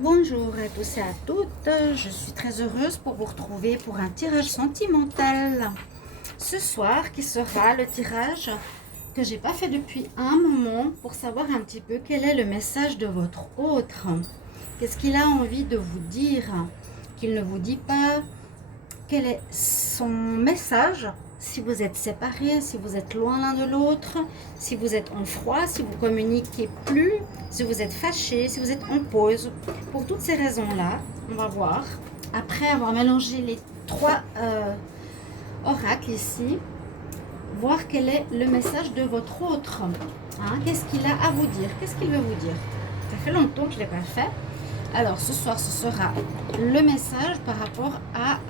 Bonjour à tous et à toutes, je suis très heureuse pour vous retrouver pour un tirage sentimental. Ce soir qui sera le tirage que j'ai pas fait depuis un moment pour savoir un petit peu quel est le message de votre autre. Qu'est-ce qu'il a envie de vous dire, qu'il ne vous dit pas, quel est son message si vous êtes séparés, si vous êtes loin l'un de l'autre, si vous êtes en froid, si vous communiquez plus, si vous êtes fâché, si vous êtes en pause. Pour toutes ces raisons-là, on va voir, après avoir mélangé les trois oracles ici, voir quel est le message de votre autre. Hein, qu'est-ce qu'il a à vous dire? Qu'est-ce qu'il veut vous dire? Ça fait longtemps que je ne l'ai pas fait. Alors ce soir, ce sera le message par rapport à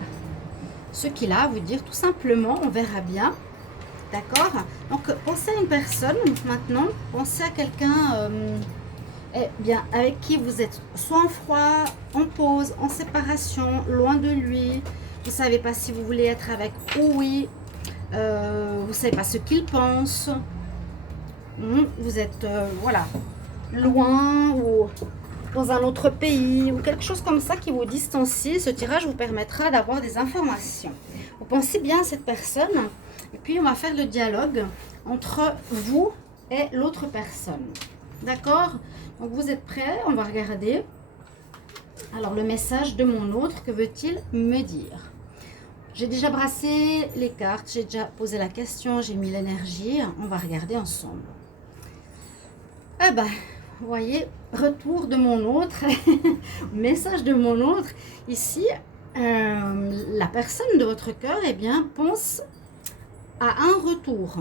ce qu'il a à vous dire, tout simplement. On verra bien. D'accord? Donc, pensez à une personne maintenant. Pensez à quelqu'un bien, avec qui vous êtes soit en froid, en pause, en séparation, loin de lui. Vous ne savez pas si vous voulez être avec ou oui. Vous ne savez pas ce qu'il pense. Vous êtes, voilà, loin ou dans un autre pays ou quelque chose comme ça qui vous distancie. Ce tirage vous permettra d'avoir des informations. Vous pensez bien à cette personne et puis on va faire le dialogue entre vous et l'autre personne. D'accord? Donc vous êtes prêts? On va regarder. Alors le message de mon autre, que veut-il me dire? J'ai déjà brassé les cartes, j'ai déjà posé la question, j'ai mis l'énergie. On va regarder ensemble. Ah ben, vous voyez, retour de mon autre, message de mon autre. Ici, la personne de votre cœur, eh bien, pense à un retour.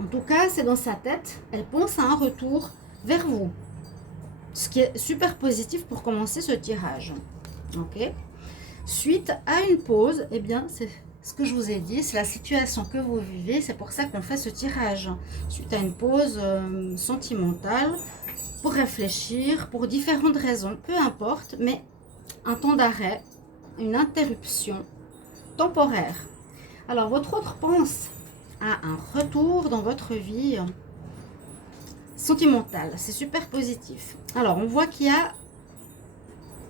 En tout cas, c'est dans sa tête, elle pense à un retour vers vous. Ce qui est super positif pour commencer ce tirage. Ok? Suite à une pause, eh bien, c'est ce que je vous ai dit, c'est la situation que vous vivez, c'est pour ça qu'on fait ce tirage. Suite à une pause sentimentale, pour réfléchir, pour différentes raisons, peu importe, mais un temps d'arrêt, une interruption temporaire. Alors, votre autre pense à un retour dans votre vie sentimentale, c'est super positif. Alors, on voit qu'il y a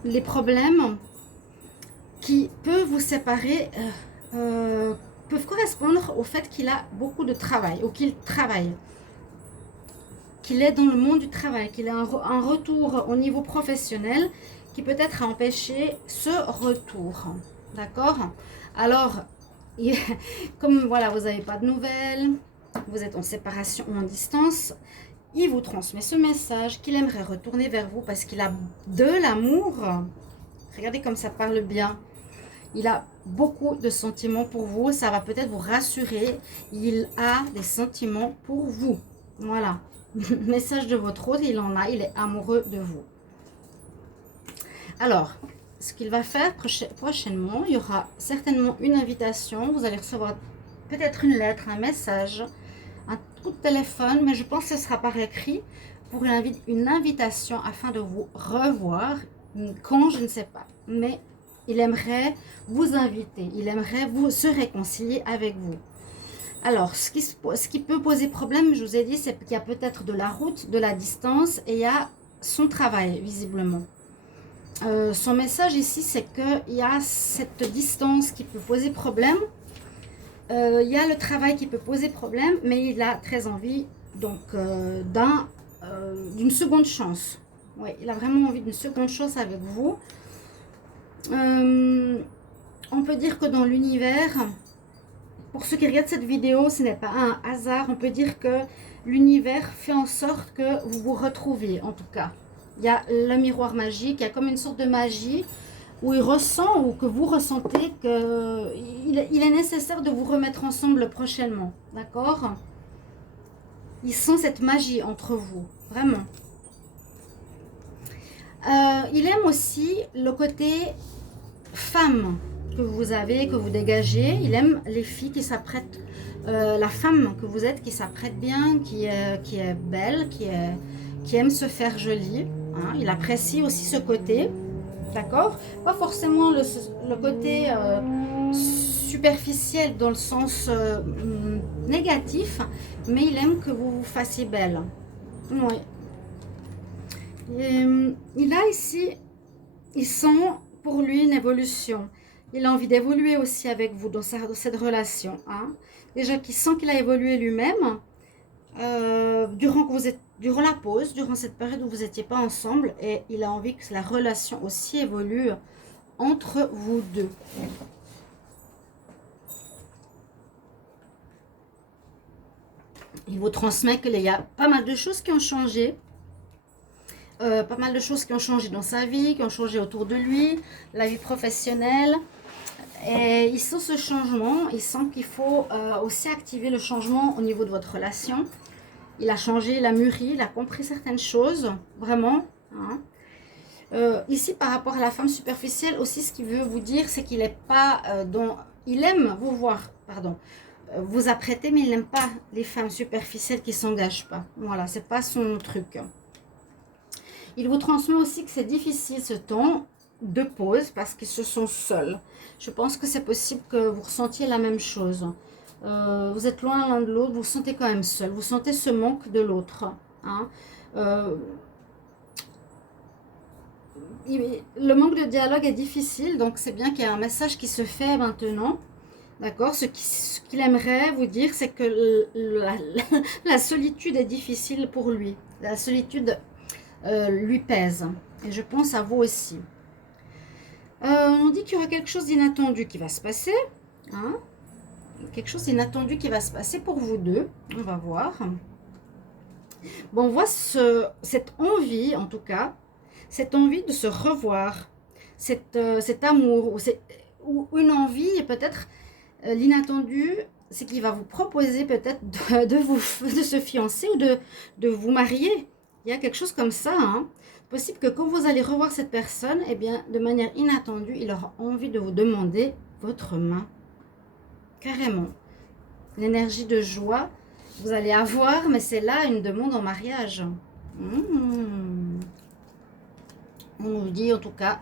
les problèmes qui peuvent vous séparer, peuvent correspondre au fait qu'il a beaucoup de travail, ou qu'il travaille, qu'il est dans le monde du travail, qu'il a un retour au niveau professionnel qui peut-être a empêché ce retour. D'accord? Alors, comme voilà, vous n'avez pas de nouvelles, vous êtes en séparation ou en distance, il vous transmet ce message qu'il aimerait retourner vers vous parce qu'il a de l'amour. Regardez comme ça parle bien. Il a beaucoup de sentiments pour vous. Ça va peut-être vous rassurer. Il a des sentiments pour vous. Voilà. Message de votre autre, il en a. Il est amoureux de vous. Alors, ce qu'il va faire prochainement, il y aura certainement une invitation. Vous allez recevoir peut-être une lettre, un message, un coup de téléphone, mais je pense que ce sera par écrit pour une invitation afin de vous revoir. Quand, je ne sais pas. Mais il aimerait vous inviter, il aimerait se réconcilier avec vous. Alors, ce qui peut poser problème, je vous ai dit, c'est qu'il y a peut-être de la route, de la distance, et il y a son travail, visiblement. Son message ici, c'est qu'il y a cette distance qui peut poser problème. Il y a le travail qui peut poser problème, mais il a très envie donc d'une seconde chance. Oui, il a vraiment envie d'une seconde chance avec vous. On peut dire que dans l'univers, pour ceux qui regardent cette vidéo, ce n'est pas un hasard. On peut dire que l'univers fait en sorte que vous vous retrouviez, en tout cas. Il y a le miroir magique, il y a comme une sorte de magie où il ressent ou que vous ressentez qu'il est nécessaire de vous remettre ensemble prochainement. D'accord? Ils sentent cette magie entre vous, vraiment. Il aime aussi le côté femme que vous avez, que vous dégagez. Il aime les filles qui s'apprêtent, la femme que vous êtes qui s'apprête bien, qui est belle, qui aime se faire jolie. Hein. Il apprécie aussi ce côté, d'accord? Pas forcément le côté superficiel dans le sens négatif, mais il aime que vous vous fassiez belle. Oui. Il a ici, il sent pour lui une évolution. Il a envie d'évoluer aussi avec vous dans cette relation. Hein. Déjà qu'il sent qu'il a évolué lui-même durant la pause, durant cette période où vous n'étiez pas ensemble, et il a envie que la relation aussi évolue entre vous deux. Il vous transmet qu'il y a pas mal de choses qui ont changé. Pas mal de choses qui ont changé dans sa vie, qui ont changé autour de lui, la vie professionnelle. Et il sent ce changement, il sent qu'il faut aussi activer le changement au niveau de votre relation. Il a changé, il a mûri, il a compris certaines choses, vraiment. Hein. Ici, par rapport à la femme superficielle, aussi ce qu'il veut vous dire, c'est qu'il n'est pas il aime vous voir, pardon, vous apprêter, mais il n'aime pas les femmes superficielles qui ne s'engagent pas. Voilà, c'est pas son truc. Il vous transmet aussi que c'est difficile ce temps de pause parce qu'ils se sont seuls. Je pense que c'est possible que vous ressentiez la même chose. Vous êtes loin l'un de l'autre, vous vous sentez quand même seul. Vous sentez ce manque de l'autre. Hein. Le manque de dialogue est difficile, donc c'est bien qu'il y ait un message qui se fait maintenant. D'accord. Ce qu'il aimerait vous dire, c'est que la solitude est difficile pour lui. La solitude lui pèse. Et je pense à vous aussi. On dit qu'il y aura quelque chose d'inattendu qui va se passer. Hein, quelque chose d'inattendu qui va se passer pour vous deux. On va voir. Bon, on voit cette envie, en tout cas, cette envie de se revoir, cet amour, ou une envie, et peut-être l'inattendu, c'est qu'il va vous proposer peut-être de se fiancer ou de vous marier. Il y a quelque chose comme ça. Hein. Possible que quand vous allez revoir cette personne, eh bien, de manière inattendue, il aura envie de vous demander votre main. Carrément. L'énergie de joie, vous allez avoir, mais c'est là une demande en mariage. On nous dit en tout cas,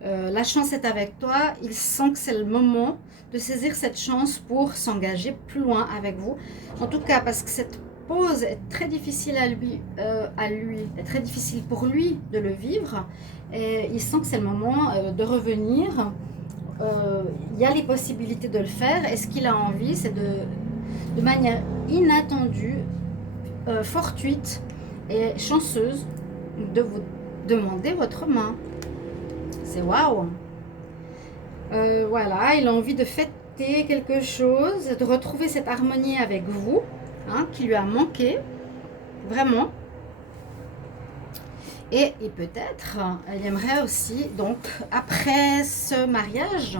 la chance est avec toi. Il sent que c'est le moment de saisir cette chance pour s'engager plus loin avec vous. En tout cas, parce que cette pause est très difficile est très difficile pour lui de le vivre. Et il sent que c'est le moment de revenir. Il y a les possibilités de le faire. Et ce qu'il a envie, c'est de manière inattendue, fortuite et chanceuse, de vous demander votre main. C'est waouh. Voilà, il a envie de fêter quelque chose, de retrouver cette harmonie avec vous, hein, qui lui a manqué, vraiment. Et peut-être, il aimerait aussi, donc, après ce mariage,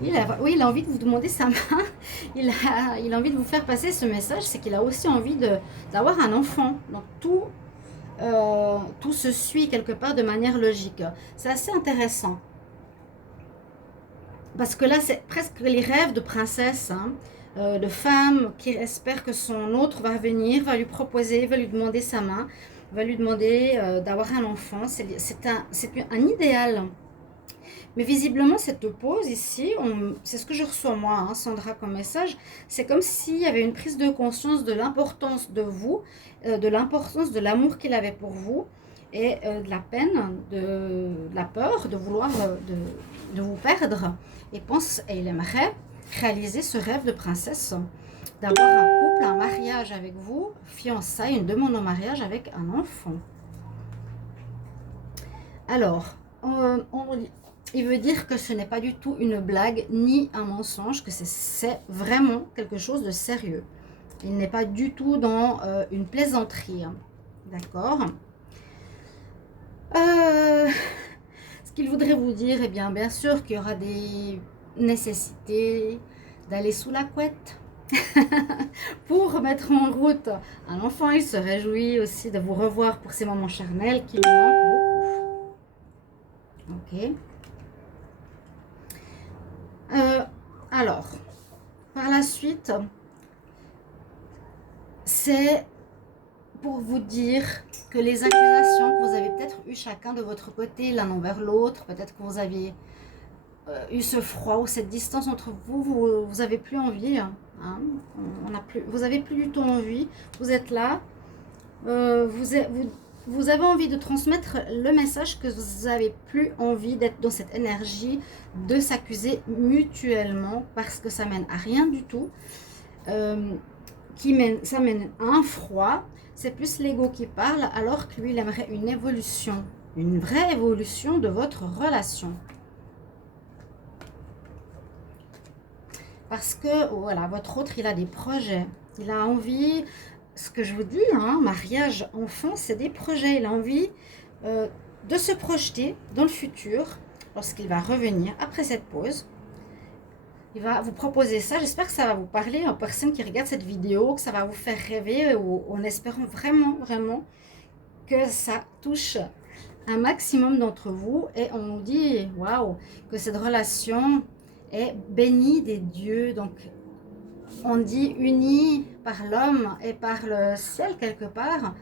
il a envie de vous demander sa main. Il a envie de vous faire passer ce message, c'est qu'il a aussi envie d'avoir un enfant. Donc, tout se suit quelque part de manière logique. C'est assez intéressant. Parce que là, c'est presque les rêves de princesse, hein, de femme qui espère que son autre va venir, va lui proposer, va lui demander sa main, va lui demander d'avoir un enfant. C'est un idéal. Mais visiblement, cette pause ici, c'est ce que je reçois moi, hein, Sandra, comme message. C'est comme s'il y avait une prise de conscience de l'importance de vous, de l'importance de l'amour qu'il avait pour vous, et de la peine, de la peur de vouloir de vous perdre. Et il aimerait réaliser ce rêve de princesse, d'avoir un couple, un mariage avec vous, fiançailles, une demande en mariage avec un enfant. Alors, il veut dire que ce n'est pas du tout une blague ni un mensonge, que c'est vraiment quelque chose de sérieux. Il n'est pas du tout dans une plaisanterie. Hein. D'accord. Ce qu'il voudrait vous dire, eh bien sûr qu'il y aura des nécessités d'aller sous la couette pour mettre en route un enfant. Il se réjouit aussi de vous revoir pour ces moments charnels qui lui manquent beaucoup. Ok. Alors, par la suite, c'est pour vous dire que les accusations que vous avez peut-être eues chacun de votre côté, l'un envers l'autre, peut-être que vous aviez eu ce froid ou cette distance entre vous, vous n'avez plus envie, hein, vous n'avez plus du tout envie, vous êtes là, vous vous avez envie de transmettre le message que vous n'avez plus envie d'être dans cette énergie de s'accuser mutuellement parce que ça mène à rien du tout. Ça mène à un froid. C'est plus l'ego qui parle alors que lui, il aimerait une évolution, une vraie évolution de votre relation. Parce que, voilà, votre autre, il a des projets. Il a envie, ce que je vous dis, hein, mariage, enfant, c'est des projets. Il a envie de se projeter dans le futur lorsqu'il va revenir après cette pause. Il va vous proposer ça. J'espère que ça va vous parler aux personnes qui regardent cette vidéo, que ça va vous faire rêver, en espérant vraiment, vraiment que ça touche un maximum d'entre vous. Et on nous dit, waouh, que cette relation est bénie des dieux. Donc, on dit unie par l'homme et par le ciel quelque part.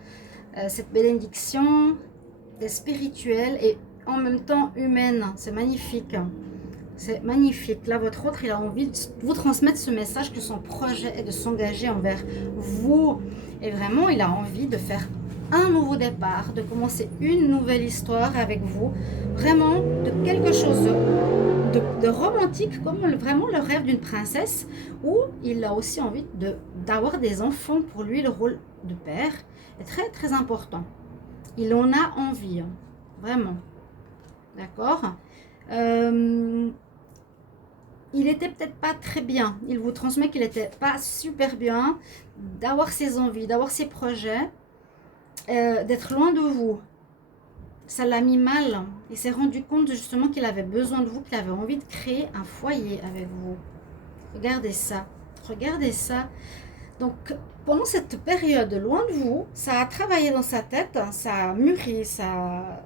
Cette bénédiction est spirituelle et en même temps humaine. C'est magnifique. C'est magnifique. Là, votre autre, il a envie de vous transmettre ce message que son projet est de s'engager envers vous. Et vraiment, il a envie de faire un nouveau départ, de commencer une nouvelle histoire avec vous. Vraiment, de quelque chose de romantique, comme vraiment le rêve d'une princesse, où il a aussi envie d'avoir des enfants. Pour lui, le rôle de père est très, très important. Il en a envie, hein, vraiment. D'accord. Il était peut-être pas très bien. Il vous transmet qu'il était pas super bien d'avoir ses envies, d'avoir ses projets, d'être loin de vous. Ça l'a mis mal. Il s'est rendu compte justement qu'il avait besoin de vous, qu'il avait envie de créer un foyer avec vous. Regardez ça. Regardez ça. Donc, pendant cette période loin de vous, ça a travaillé dans sa tête, ça a mûri, ça a,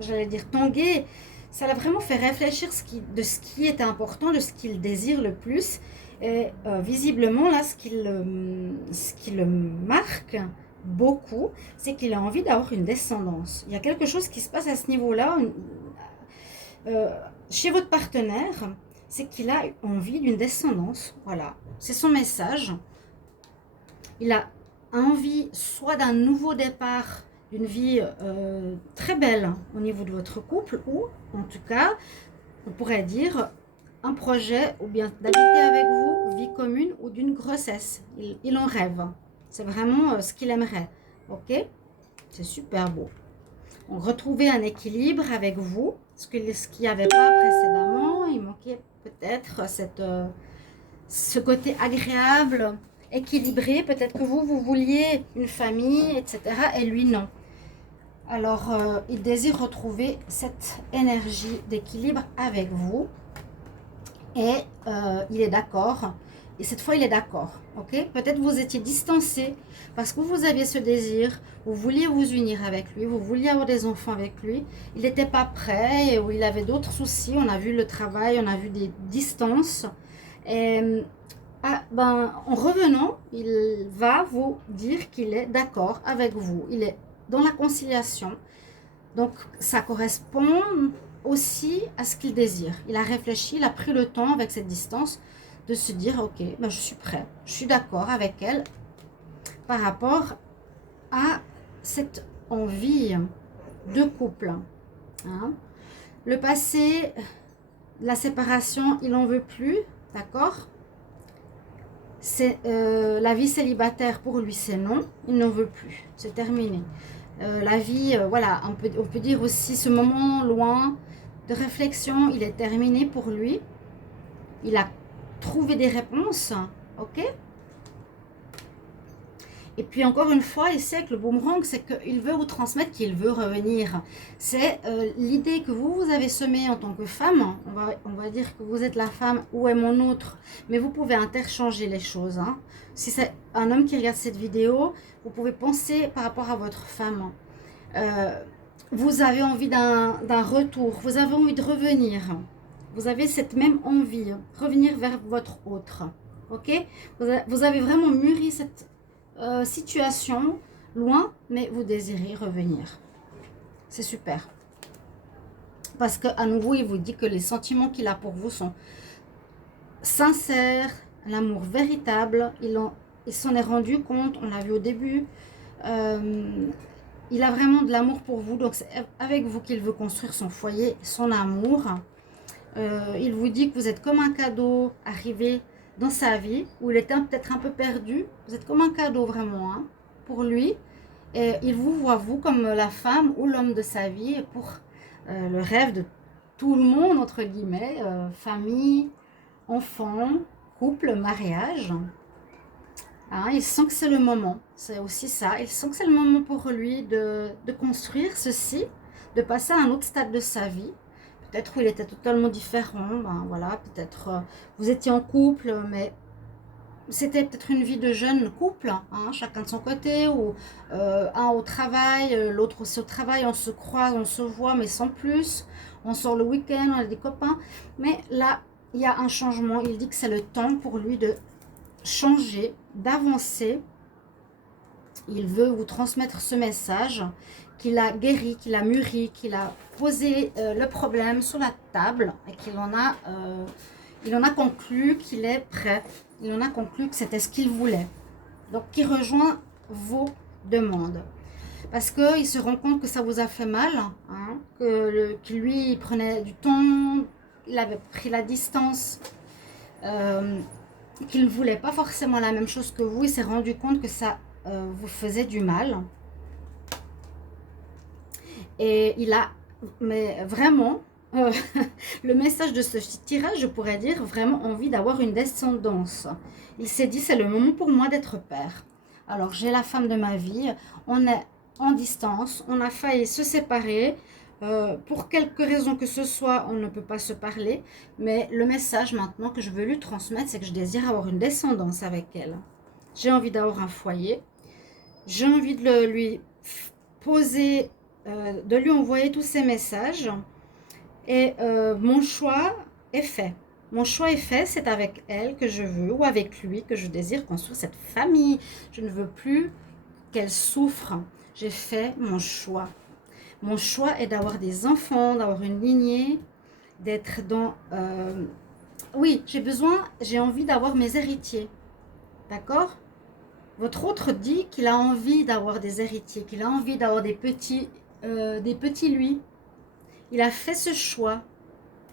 j'allais dire, tangué. Ça l'a vraiment fait réfléchir de ce qui était important, de ce qu'il désire le plus. Et visiblement, là, ce qui le marque beaucoup, c'est qu'il a envie d'avoir une descendance. Il y a quelque chose qui se passe à ce niveau-là, chez votre partenaire, c'est qu'il a envie d'une descendance. Voilà, c'est son message. Il a envie soit d'un nouveau départ, d'une vie très belle au niveau de votre couple, ou en tout cas, on pourrait dire un projet ou bien d'habiter avec vous, vie commune ou d'une grossesse. Il en rêve. C'est vraiment ce qu'il aimerait. Ok? C'est super beau. On retrouvait un équilibre avec vous, ce qu'il n'y avait pas précédemment. Il manquait peut-être ce côté agréable, équilibré. Peut-être que vous vouliez une famille, etc. Et lui, non. Alors, il désire retrouver cette énergie d'équilibre avec vous. Et il est d'accord. Et cette fois, il est d'accord. Ok? Peut-être vous étiez distancé parce que vous aviez ce désir. Vous vouliez vous unir avec lui. Vous vouliez avoir des enfants avec lui. Il n'était pas prêt ou il avait d'autres soucis. On a vu le travail, on a vu des distances. Et en revenant, il va vous dire qu'il est d'accord avec vous. Il est dans la conciliation. Donc, ça correspond aussi à ce qu'il désire. Il a réfléchi, il a pris le temps avec cette distance de se dire, ok, ben je suis prêt, je suis d'accord avec elle par rapport à cette envie de couple. Hein. Le passé, la séparation, il n'en veut plus, d'accord? C'est la vie célibataire pour lui, c'est non, il n'en veut plus, c'est terminé. La vie, voilà, on peut dire aussi ce moment loin de réflexion, il est terminé pour lui. Il a trouvé des réponses, ok? Et puis encore une fois, il sait que le boomerang, c'est qu'il veut vous transmettre qu'il veut revenir. C'est l'idée que vous avez semée en tant que femme. On va dire que vous êtes la femme, où est mon autre? Mais vous pouvez interchanger les choses. Hein. Si c'est un homme qui regarde cette vidéo, vous pouvez penser par rapport à votre femme. Vous avez envie d'un retour, vous avez envie de revenir. Vous avez cette même envie, revenir vers votre autre. Ok? Vous avez vraiment mûri cette situation loin, mais vous désirez revenir. C'est super. Parce qu'à nouveau, il vous dit que les sentiments qu'il a pour vous sont sincères, l'amour véritable. Il s'en est rendu compte, on l'a vu au début. il a vraiment de l'amour pour vous. Donc, c'est avec vous qu'il veut construire son foyer, son amour. Il vous dit que vous êtes comme un cadeau arrivé dans sa vie, où il était peut-être un peu perdu. Vous êtes comme un cadeau vraiment hein, pour lui. Et il vous voit, vous, comme la femme ou l'homme de sa vie, pour le rêve de tout le monde, entre guillemets, famille, enfants, couple, mariage. Hein, il sent que c'est le moment, c'est aussi ça. Il sent que c'est le moment pour lui de construire ceci, de passer à un autre stade de sa vie. Peut-être où il était totalement différent, ben voilà, peut-être vous étiez en couple, mais c'était peut-être une vie de jeune couple, hein, chacun de son côté, ou un au travail, l'autre aussi au travail, on se croise, on se voit, mais sans plus. On sort le week-end, on a des copains. Mais là, il y a un changement. Il dit que c'est le temps pour lui de changer, d'avancer. Il veut vous transmettre ce message qu'il a guéri, qu'il a mûri, qu'il a posé le problème sur la table et qu'il en a conclu qu'il est prêt. Il en a conclu que c'était ce qu'il voulait. Donc, qui rejoint vos demandes. Parce qu'il se rend compte que ça vous a fait mal, hein, que lui, il prenait du temps, il avait pris la distance, qu'il ne voulait pas forcément la même chose que vous. Il s'est rendu compte que ça vous faisait du mal. Et il a, mais vraiment, le message de ce tirage, je pourrais dire, vraiment envie d'avoir une descendance. Il s'est dit, c'est le moment pour moi d'être père. Alors, j'ai la femme de ma vie, on est en distance, on a failli se séparer. Pour quelque raison que ce soit, on ne peut pas se parler. Mais le message maintenant que je veux lui transmettre, c'est que je désire avoir une descendance avec elle. J'ai envie d'avoir un foyer. J'ai envie de lui poser, de lui envoyer tous ces messages. Et mon choix est fait. Mon choix est fait, c'est avec elle que je veux, ou avec lui que je désire construire cette famille. Je ne veux plus qu'elle souffre. J'ai fait mon choix. Mon choix est d'avoir des enfants, d'avoir une lignée, d'être dans... oui, j'ai envie d'avoir mes héritiers. D'accord? Votre autre dit qu'il a envie d'avoir des héritiers, qu'il a envie d'avoir des petits lui. Il a fait ce choix.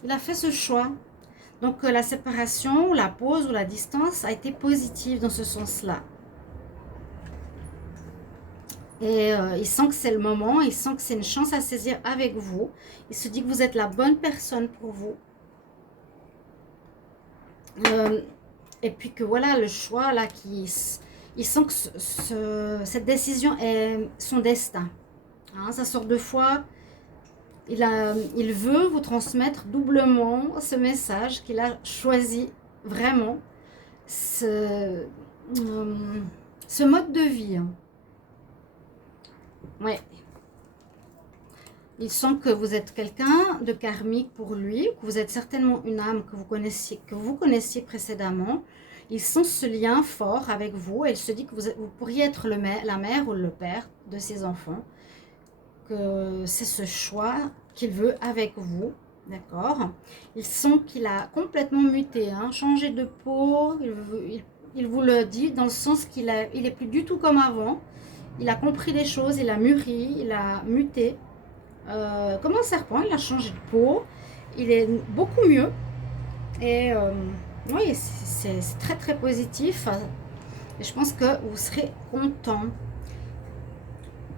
Il a fait ce choix. Donc la séparation, ou la pause, ou la distance a été positive dans ce sens-là. Et il sent que c'est le moment, il sent que c'est une chance à saisir avec vous. Il se dit que vous êtes la bonne personne pour vous. Et puis que voilà, le choix, là, il sent que cette décision est son destin. Hein, ça sort deux fois. Il veut vous transmettre doublement ce message qu'il a choisi vraiment, ce mode de vie. Ouais. Il sent que vous êtes quelqu'un de karmique pour lui, que vous êtes certainement une âme que vous connaissiez précédemment. Il sent ce lien fort avec vous et il se dit que vous pourriez être la mère ou le père de ses enfants. Que c'est ce choix qu'il veut avec vous, d'accord? Il sent qu'il a complètement muté, hein, changé de peau, il vous le dit dans le sens qu'il est plus du tout comme avant. Il a compris des choses, il a mûri, il a muté. Comme un serpent, il a changé de peau. Il est beaucoup mieux. Et oui, c'est très très positif. Et je pense que vous serez content.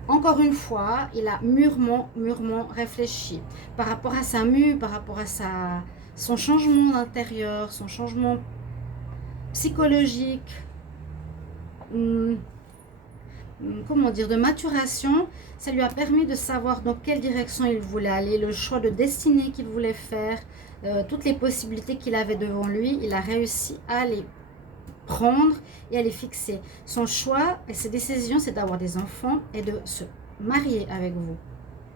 Encore une fois, il a mûrement réfléchi. Par rapport à sa mue, par rapport à son changement d'intérieur, son changement psychologique. Comment dire, de maturation, ça lui a permis de savoir dans quelle direction il voulait aller, le choix de destinée qu'il voulait faire, toutes les possibilités qu'il avait devant lui, il a réussi à les prendre et à les fixer. Son choix et ses décisions, c'est d'avoir des enfants et de se marier avec vous.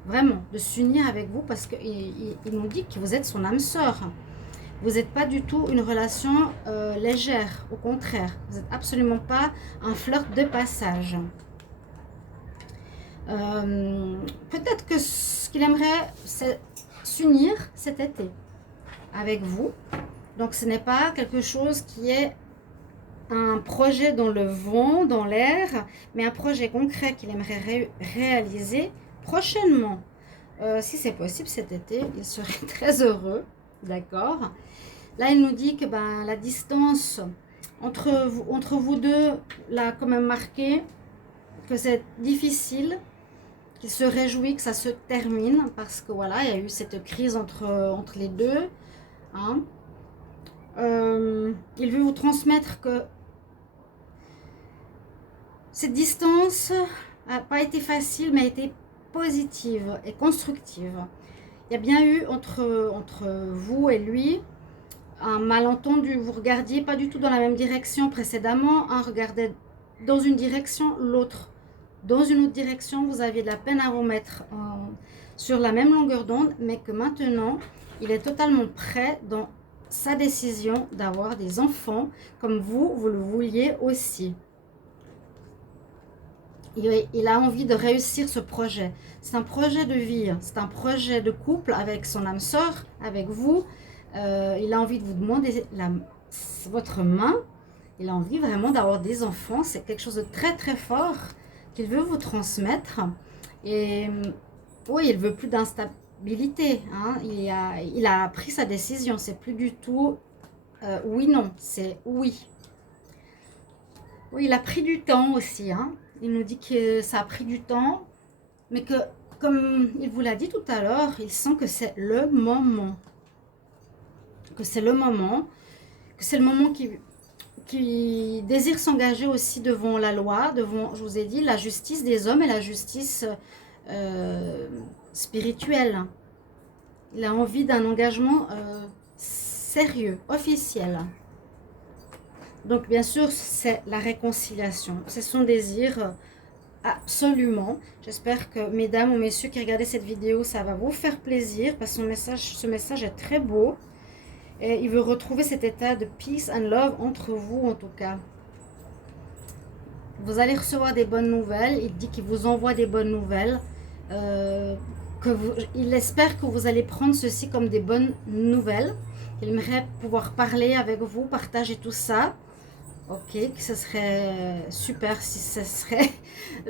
Vraiment, de s'unir avec vous parce qu'il nous dit que vous êtes son âme sœur. Vous n'êtes pas du tout une relation légère, au contraire. Vous n'êtes absolument pas un flirt de passage. Peut-être que ce qu'il aimerait, c'est s'unir cet été avec vous. Donc ce n'est pas quelque chose qui est un projet dans le vent, dans l'air, mais un projet concret qu'il aimerait réaliser prochainement. Si c'est possible cet été, il serait très heureux, d'accord? Là, il nous dit que ben, la distance entre vous deux l'a quand même marqué, que c'est difficile, qu'il se réjouit que ça se termine, parce que voilà, il y a eu cette crise entre les deux. Hein. Il veut vous transmettre que cette distance n'a pas été facile, mais a été positive et constructive. Il y a bien eu entre vous et lui un malentendu. Vous regardiez pas du tout dans la même direction précédemment. Un regardait dans une direction, l'autre dans une autre direction. Vous aviez de la peine à vous mettre sur la même longueur d'onde, mais que maintenant, il est totalement prêt dans sa décision d'avoir des enfants, comme vous le vouliez aussi. Il a envie de réussir ce projet. C'est un projet de vie, c'est un projet de couple avec son âme sœur, avec vous. Il a envie de vous demander votre main. Il a envie vraiment d'avoir des enfants. C'est quelque chose de très très fort qu'il veut vous transmettre. Et oui, il veut plus d'instabilité. Hein. Il a pris sa décision. C'est plus du tout oui, non. C'est oui. Oui, il a pris du temps aussi. Hein. Il nous dit que ça a pris du temps, mais que, comme il vous l'a dit tout à l'heure, il sent que c'est le moment. Que c'est le moment. Que c'est le moment qui désire s'engager aussi devant la loi, devant, je vous ai dit, la justice des hommes et la justice spirituelle. Il a envie d'un engagement sérieux, officiel. Donc, bien sûr, c'est la réconciliation. C'est son désir absolument. J'espère que, mesdames ou messieurs qui regardez cette vidéo, ça va vous faire plaisir parce que ce message est très beau. Et il veut retrouver cet état de peace and love entre vous, en tout cas. Vous allez recevoir des bonnes nouvelles. Il dit qu'il vous envoie des bonnes nouvelles. Il espère que vous allez prendre ceci comme des bonnes nouvelles. Il aimerait pouvoir parler avec vous, partager tout ça. Ok, que ce serait super si ce serait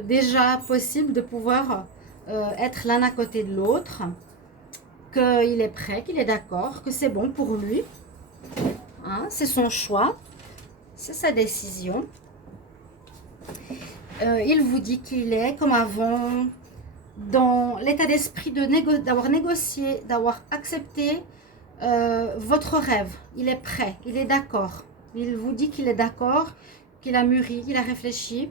déjà possible de pouvoir être l'un à côté de l'autre. Qu'il est prêt, qu'il est d'accord, que c'est bon pour lui. Hein, c'est son choix, c'est sa décision. Il vous dit qu'il est, comme avant, dans l'état d'esprit d'avoir négocié, d'avoir accepté votre rêve. Il est prêt, il est d'accord. Il vous dit qu'il est d'accord, qu'il a mûri, qu'il a réfléchi.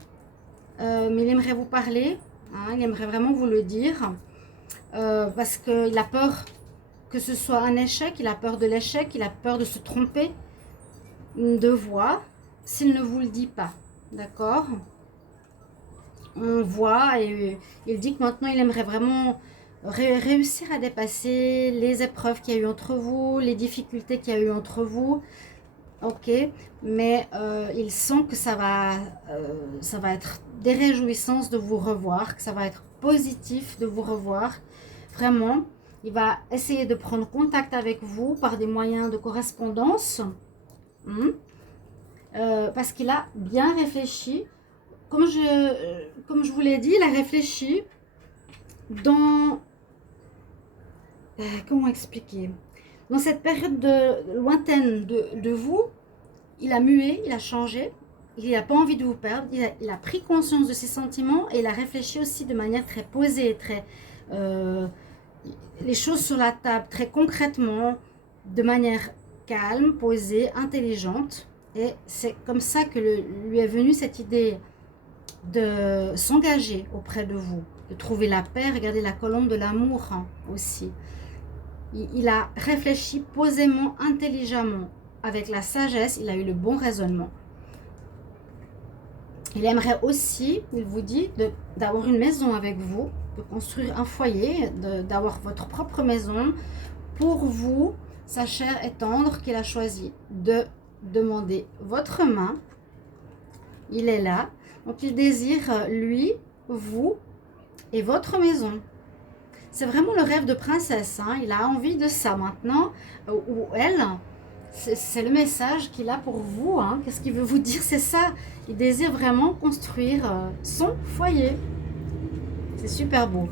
Mais il aimerait vous parler, hein, il aimerait vraiment vous le dire. Parce qu'il a peur que ce soit un échec, il a peur de l'échec, il a peur de se tromper de voix s'il ne vous le dit pas. D'accord? On voit et il dit que maintenant il aimerait vraiment réussir à dépasser les épreuves qu'il y a eu entre vous, les difficultés qu'il y a eu entre vous. Ok, mais il sent que ça va être des réjouissances de vous revoir, que ça va être positif de vous revoir. Vraiment, il va essayer de prendre contact avec vous par des moyens de correspondance. Parce qu'il a bien réfléchi. Comme je vous l'ai dit, il a réfléchi dans... comment expliquer? Dans cette période lointaine de vous, il a mué, il a changé, il n'a pas envie de vous perdre, il a pris conscience de ses sentiments et il a réfléchi aussi de manière très posée, très les choses sur la table, très concrètement, de manière calme, posée, intelligente. Et c'est comme ça que lui est venue cette idée de s'engager auprès de vous, de trouver la paix. Regardez la colombe de l'amour hein, aussi. Il a réfléchi posément, intelligemment, avec la sagesse, il a eu le bon raisonnement. Il aimerait aussi, il vous dit, d'avoir une maison avec vous, de construire un foyer, d'avoir votre propre maison pour vous, sa chair est tendre qu'il a choisi de demander votre main. Il est là. Donc il désire, lui, vous et votre maison. C'est vraiment le rêve de princesse. Hein. Il a envie de ça maintenant, ou elle. C'est le message qu'il a pour vous, hein. Qu'est-ce qu'il veut vous dire? C'est ça. Il désire vraiment construire son foyer. C'est super beau.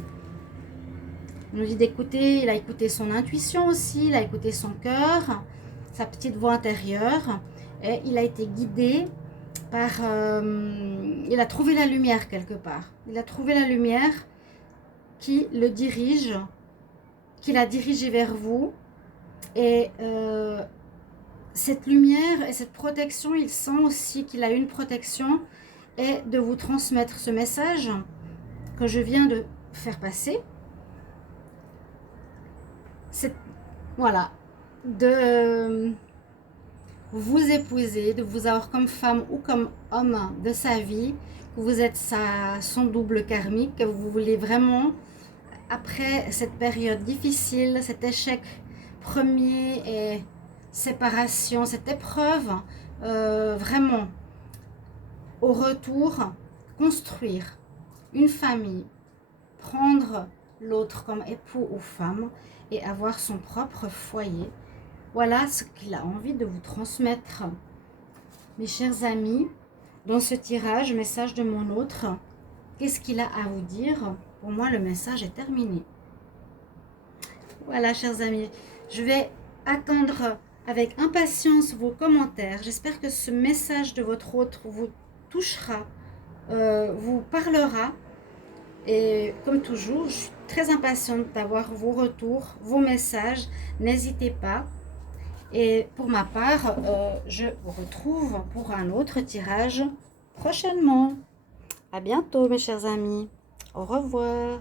Il nous dit d'écouter, il a écouté son intuition aussi, il a écouté son cœur, sa petite voix intérieure, et il a été guidé par... il a trouvé la lumière quelque part. Il a trouvé la lumière qui le dirige, qui l'a dirigé vers vous. Et cette lumière et cette protection, il sent aussi qu'il a une protection et de vous transmettre ce message que je viens de faire passer. C'est, voilà, de vous épouser, de vous avoir comme femme ou comme homme de sa vie, que vous êtes son double karmique, que vous voulez vraiment, après cette période difficile, cet échec premier et séparation, cette épreuve, vraiment, au retour, construire une famille, prendre l'autre comme époux ou femme et avoir son propre foyer. Voilà ce qu'il a envie de vous transmettre. Mes chers amis, dans ce tirage, message de mon autre, qu'est-ce qu'il a à vous dire? Pour moi, le message est terminé. Voilà, chers amis, je vais attendre avec impatience vos commentaires. J'espère que ce message de votre autre vous touchera, vous parlera. Et comme toujours, je suis très impatiente d'avoir vos retours, vos messages. N'hésitez pas. Et pour ma part, je vous retrouve pour un autre tirage prochainement. À bientôt, mes chers amis. Au revoir.